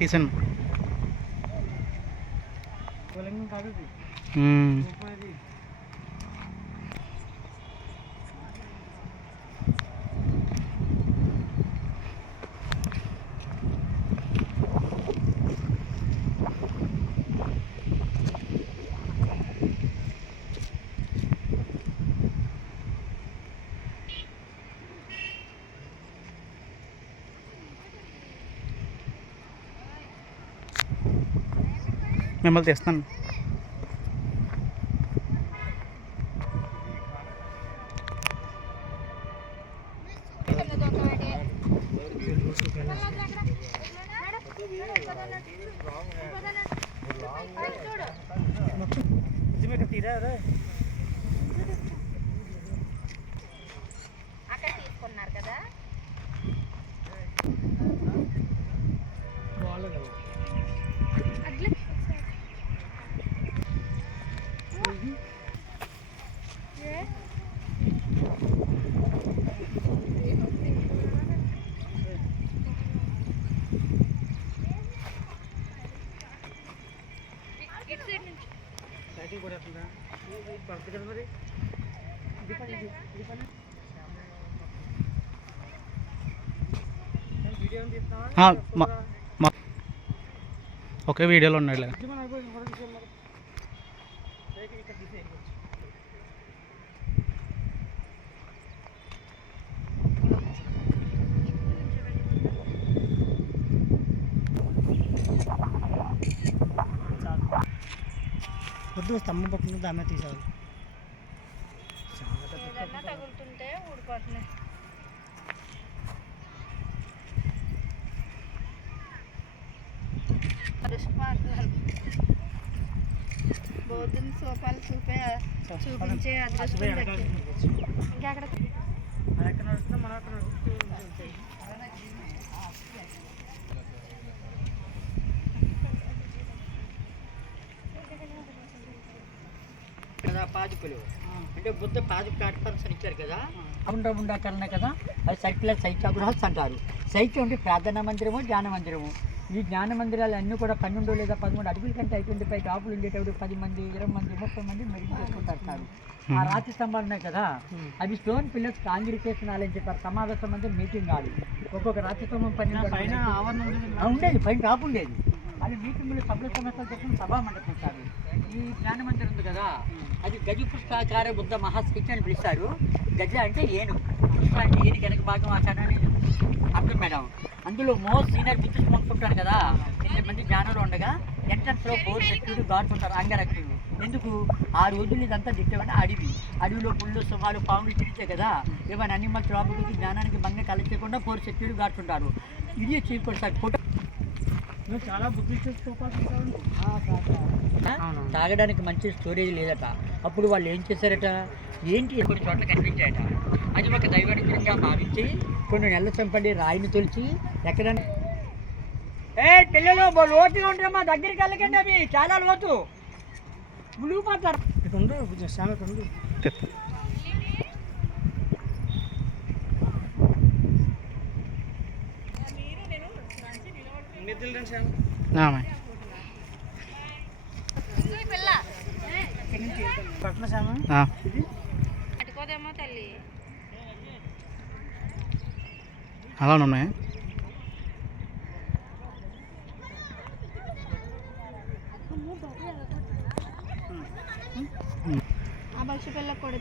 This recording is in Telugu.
తీసాను. మిమ్మల్ని తెస్తాను. అక్కడ తీసుకున్నారు కదా. ఒకే వీడియోలో ఉన్నాడు. వద్దు, స్తంభం పట్టుకుని దామే తీసాలి. తగులుతుంటే ఊడిపోతున్నాయి. బౌద్ధం సోపాలు చూపించే అదృష్టం ఇంకెక్కడ కదా పాదుపులు అంటే బుద్ధ పాదు ప్లాట్ఫామ్స్ అని ఇచ్చారు కదా. ఉండాకరణ కదా, అది సైట్ల సైత్యాగృహస్ అంటారు. సైత్యం అంటే ప్రార్థనా మందిరము, ధ్యాన మందిరము. ఈ జ్ఞాన మందిరాలు అన్నీ కూడా 12 లేదా 13 అడుగుల కంటే 25 టాపులు ఉండేటప్పుడు 10 మంది, 20 మంది, 30 మంది మెడిటేట్ చేసుకుంటారు. ఆ రాతి స్తంభాలు ఉన్నాయి కదా, అవి స్టోన్ పిల్లర్స్ కాంగ్రిగేషన్ అని చెప్పారు. సమావేశం మంది మీటింగ్ కాదు. ఒక్కొక్క రాతి స్తంభం 12 పైన ఉండేది, పైన టాపు ఉండేది. అది మీటింగ్లు సభ్యుల సమస్యలు చెప్పిన సభా మండపం సార్. ఈ జ్ఞాన మందిరం ఉంది కదా, అది గజపుష్పాకార బుద్ధ మహాస్కిచ్ అని పిలుస్తారు. గజ అంటే ఏను, పుష్ప అంటే ఏను వెనక భాగం ఆచారాన్ని అర్థం మేడం. అందులో మోస్ట్ సీనియర్ బుద్ధిస్ట్ మోన్స్ ఉంటారు కదా, 8 మంది జ్ఞానంలో ఉండగా ఎంట్రన్స్లో 4 సెక్యూరిటీ గార్డ్స్ ఉంటారు, అంగరక్షకులు. ఎందుకు ఆ రోజులు ఇదంతా దిట్టమని అడవిలో పుళ్ళు, సింహాలు, పాములు తిరిగే కదా, ఏమైనా అనిమల్స్ రాబోతుంది జ్ఞానానికి భంగం కలగకుండా 4 సెక్యూరిటీ గార్డ్స్ ఉంటారు. ఇది చీఫ్ సార్ ఫోటో చాలా తాగడానికి మంచి స్టోరేజ్ లేదట. అప్పుడు వాళ్ళు ఏం చేశారట, ఏంటి కొన్ని చోట్ల కనిపించాయట. అది ఒక దైవానుగ్రహంగా భావించి కొన్ని నెలల చంపండి రాయిని తొలిచి ఎక్కడన్నా పిల్లలు లోతుగా ఉంటే మా దగ్గరికి వెళ్ళకండి, అవి చాలా లోతు మునిగిపోతారు. అలా ఉన్నాయి. ఆ పక్షి పిల్ల కూడా